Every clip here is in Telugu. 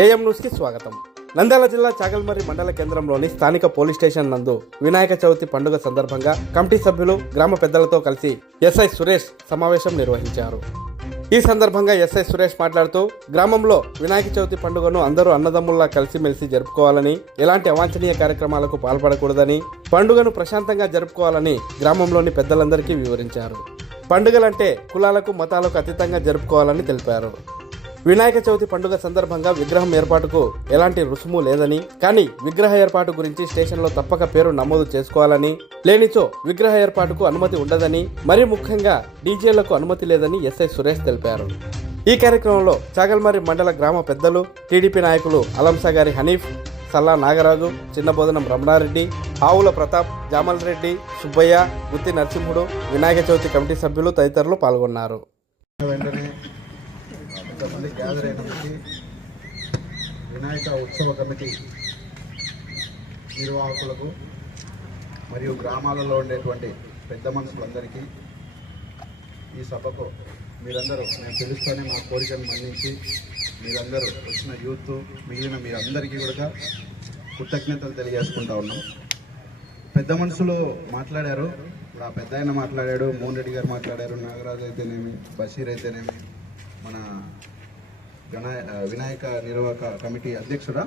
ఏఎం న్యూస్కి స్వాగతం. నంద్యాల జిల్లా చాగల్మర్రి మండల కేంద్రంలోని స్థానిక పోలీస్ స్టేషన్ నందు వినాయక చవితి పండుగ సందర్భంగా కమిటీ సభ్యులు గ్రామ పెద్దలతో కలిసి ఎస్ఐ సురేష్ సమావేశం నిర్వహించారు. ఈ సందర్భంగా ఎస్ఐ సురేష్ మాట్లాడుతూ గ్రామంలో వినాయక చవితి పండుగను అందరూ అన్నదమ్ముల్లా కలిసిమెలిసి జరుపుకోవాలని ఎలాంటి అవాంఛనీయ కార్యక్రమాలకు పాల్పడకూడదని పండుగను ప్రశాంతంగా జరుపుకోవాలని గ్రామంలోని పెద్దలందరికీ వివరించారు. పండుగలంటే కులాలకు మతాలకు అతీతంగా జరుపుకోవాలని తెలిపారు. వినాయక చవితి పండుగ సందర్భంగా విగ్రహం ఏర్పాటుకు ఎలాంటి రుసుము లేదని కానీ విగ్రహ ఏర్పాటు గురించి స్టేషన్లో తప్పక పేరు నమోదు చేసుకోవాలని లేనిచో విగ్రహ ఏర్పాటుకు అనుమతి ఉండదని మరీ ముఖ్యంగా డీజేలకు అనుమతి లేదని ఎస్ఐ సురేష్ తెలిపారు. ఈ కార్యక్రమంలో చాగల్మరి మండల గ్రామ పెద్దలు టీడీపీ నాయకులు అలంసా గారి హనీఫ్ సల్లా నాగరాజు చిన్నబోధనం రమణారెడ్డి ఆవుల ప్రతాప్ జామల్ రెడ్డి సుబ్బయ్య గుత్తి నరసింహుడు వినాయక చవితి కమిటీ సభ్యులు తదితరులు పాల్గొన్నారు. కొంతమంది గ్యాదర్ అయినందుకు వినాయక ఉత్సవ కమిటీ నిర్వాహకులకు మరియు గ్రామాలలో ఉండేటువంటి పెద్ద మనుషులందరికీ ఈ సభకు మీరందరూ నేను పిలుస్తూనే మా కోరికను మన్నించి మీరందరూ వచ్చిన యూత్ మిగిలిన మీరందరికీ కూడా కృతజ్ఞతలు తెలియజేసుకుంటా ఉన్నాం. పెద్ద మనుషులు మాట్లాడారు ఇప్పుడు ఆ పెద్ద ఆయన మాట్లాడాడు మోహన్ రెడ్డి గారు మాట్లాడారు నాగరాజు అయితేనేమి బషీర్ అయితేనేమి మన గణ వినాయక నిర్వాహక కమిటీ అధ్యక్షుడా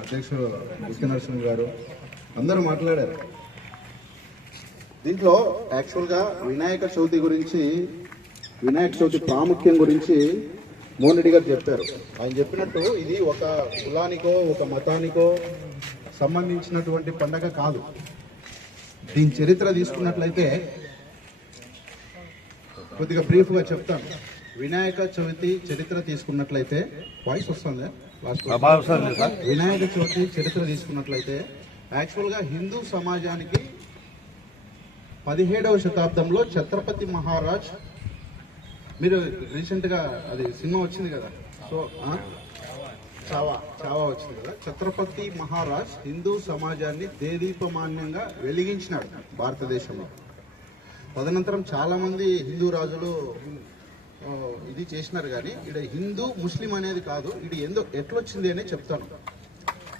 అధ్యక్షుడు గుత్తి నరసింహ గారు. అందరూ మాట్లాడారు. దీంట్లో యాక్చువల్గా వినాయక చవితి గురించి వినాయక చవితి ప్రాముఖ్యం గురించి మోహన్ రెడ్డి గారు చెప్పారు. ఆయన చెప్పినట్టు ఇది ఒక కులానికో ఒక మతానికో సంబంధించినటువంటి పండగ కాదు. దీని చరిత్ర తీసుకున్నట్లయితే కొద్దిగా బ్రీఫ్గా చెప్తాను. వినాయక చవితి చరిత్ర తీసుకున్నట్లయితే వాయిస్ వస్తుంది? వినాయక చవితి చరిత్ర తీసుకున్నట్లయితే యాక్చువల్గా హిందూ సమాజానికి పదిహేడవ శతాబ్దంలో ఛత్రపతి మహారాజ్ మీరు రీసెంట్గా అది సినిమా వచ్చింది కదా? సో? చావా చావా వచ్చింది కదా? ఛత్రపతి మహారాజ్ హిందూ సమాజాన్ని దేదీపమాన్యంగా వెలిగించినాడు భారతదేశంలో. తదనంతరం చాలా మంది హిందూ రాజులు ఇది చేసినారు కానీ ఇక్కడ హిందూ ముస్లిం అనేది కాదు ఇది ఎందు ఎట్లొచ్చింది అని చెప్తాను.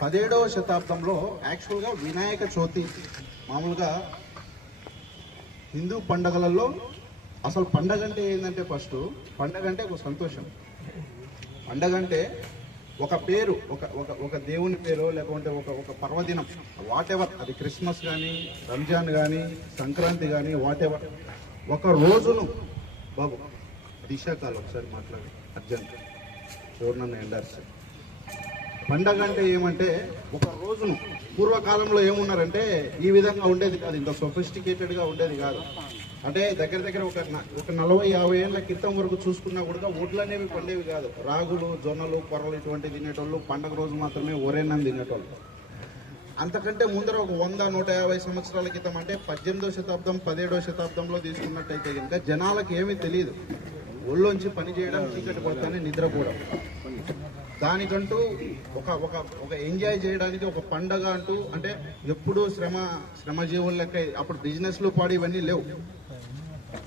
పదిహేడవ శతాబ్దంలో యాక్చువల్గా వినాయక చవితి మామూలుగా హిందూ పండగలలో అసలు పండగ అంటే ఏంటంటే ఫస్ట్ పండగ అంటే ఒక సంతోషం. పండగ అంటే ఒక పేరు ఒక ఒక ఒక దేవుని పేరు లేకుంటే ఒక ఒక పర్వదినం వాట్ ఎవర్ అది క్రిస్మస్ కానీ రంజాన్ కానీ సంక్రాంతి కానీ వాట్ ఎవర్ ఒక రోజును బాబు దిశ కాలు ఒకసారి మాట్లాడి అర్జెంట్. ఎవరు ఎండర్స్ పండగ అంటే ఏమంటే ఒక రోజును పూర్వకాలంలో ఏమున్నారంటే ఈ విధంగా ఉండేది కాదు ఇంత సొఫిస్టికేటెడ్గా ఉండేది కాదు. అంటే దగ్గర దగ్గర ఒక ఒక నలభై యాభై ఏళ్ళ క్రితం వరకు చూసుకున్నా కూడా ఒడ్లు అనేవి పండేవి కాదు. రాగులు జొన్నలు కొర్రలు ఇటువంటి తినేటోళ్ళు పండగ రోజు మాత్రమే ఒరేనం తినేటోళ్ళు. అంతకంటే ముందర ఒక వంద నూట యాభై సంవత్సరాల క్రితం అంటే పద్దెనిమిదో శతాబ్దం పదిహేడో శతాబ్దంలో తీసుకున్నట్టయితే కనుక జనాలకు ఏమీ తెలియదు ఒళ్ళోంచి పని చేయడం చీకటి పడతానే నిద్రపోవడం దానికంటూ ఒక ఒక ఒక ఎంజాయ్ చేయడానికి ఒక పండగ అంటూ అంటే ఎప్పుడూ శ్రమ శ్రమజీవుల లెక్క అప్పుడు బిజినెస్లు పాడు ఇవన్నీ లేవు.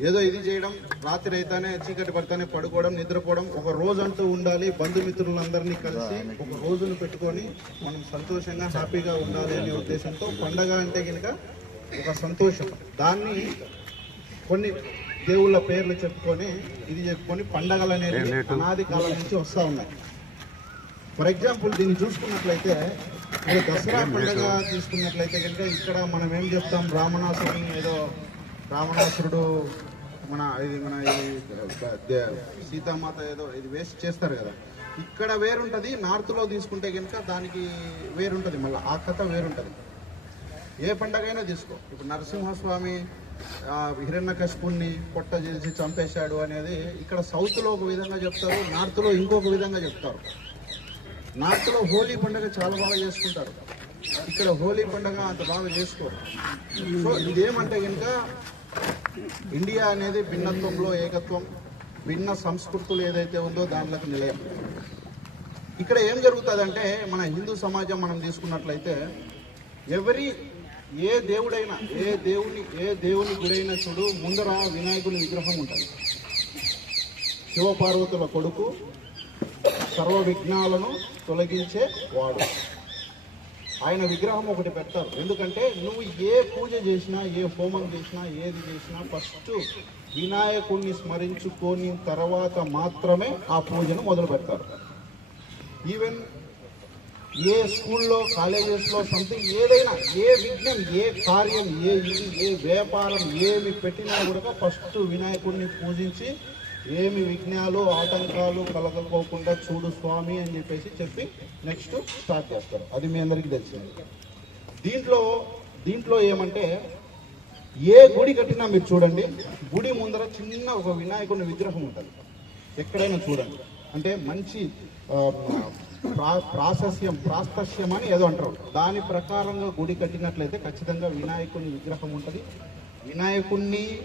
ఏదో ఇది చేయడం రాత్రి అయితేనే చీకటి పడితేనే పడుకోవడం నిద్రపోవడం ఒక రోజు అంటూ ఉండాలి. బంధుమిత్రులందరినీ కలిసి ఒక రోజును పెట్టుకొని మనం సంతోషంగా హ్యాపీగా ఉండాలి అనే ఉద్దేశంతో పండగ అంటే కనుక ఒక సంతోషం. దాన్ని కొన్ని దేవుళ్ళ పేర్లు చెప్పుకొని ఇది చెప్పుకొని పండగలు అనేది అనాది కాలం నుంచి వస్తూ ఉన్నాయి. ఫర్ ఎగ్జాంపుల్ దీన్ని చూసుకున్నట్లయితే ఇప్పుడు దసరా పండుగ తీసుకున్నట్లయితే కనుక ఇక్కడ మనం ఏం చెప్తాం రామణాసురుని ఏదో రావణాసురుడు మన ఇది మన ఇది సీతామాత ఏదో ఇది వేస్ట్ చేస్తారు కదా. ఇక్కడ వేరుంటది నార్త్లో తీసుకుంటే కనుక దానికి వేరుంటది. మళ్ళీ ఆ కథ వేరుంటది. ఏ పండగైనా తీసుకో. ఇప్పుడు నరసింహస్వామి హిరణ్య కశిపుణ్ణి పొట్ట చేసి చంపేశాడు అనేది ఇక్కడ సౌత్లో ఒక విధంగా చెప్తారు నార్త్లో ఇంకొక విధంగా చెప్తారు. నార్త్లో హోలీ పండుగ చాలా బాగా చేసుకుంటారు. ఇక్కడ హోలీ పండుగ అంత బాగా చేసుకోరు. సో ఇదేమంటే కనుక ఇండియా అనేది భిన్నత్వంలో ఏకత్వం భిన్న సంస్కృతులు ఏదైతే ఉందో దాంట్లోకి నిలయం. ఇక్కడ ఏం జరుగుతుందంటే మన హిందూ సమాజం మనం తీసుకున్నట్లయితే ఎవరి ఏ దేవుడైనా ఏ దేవుని ఏ దేవుని గురైన చూడు ముందర వినాయకుని విగ్రహం ఉంటుంది. శివపార్వతుల కొడుకు సర్వ విఘ్నాలను తొలగించే వాడు. ఆయన విగ్రహం ఒకటి పెడతారు. ఎందుకంటే నువ్వు ఏ పూజ చేసినా ఏ హోమం చేసినా ఏది చేసినా ఫస్ట్ వినాయకుడిని స్మరించుకొని తర్వాత మాత్రమే ఆ పూజను మొదలు పెడతారు ఈవెన్ ఏ స్కూల్లో కాలేజెస్లో సంథింగ్ ఏదైనా ఏ విఘ్నం ఏ కార్యం ఏ ఇది ఏ వ్యాపారం ఏమి పెట్టినా కూడా ఫస్ట్ వినాయకుడిని పూజించి ఏమి విఘ్నాలు ఆటంకాలు కలగకోకుండా చూడు స్వామి అని చెప్పేసి చెప్పి నెక్స్ట్ స్టార్ట్ చేస్తారు. అది మీ అందరికీ తెలిసింది. దీంట్లో దీంట్లో ఏమంటే ఏ గుడి కట్టినా మీరు చూడండి గుడి ముందర చిన్న ఒక వినాయకుని విగ్రహం ఉంటుంది. ఎక్కడైనా చూడండి. అంటే మంచి ప్రా- ప్రాశస్యం ప్రాస్తస్యం అని ఏదో అంటారు. దాని ప్రకారంగా గుడి కట్టినట్లయితే ఖచ్చితంగా వినాయకుని విగ్రహం ఉంటుంది. వినాయకుణ్ణి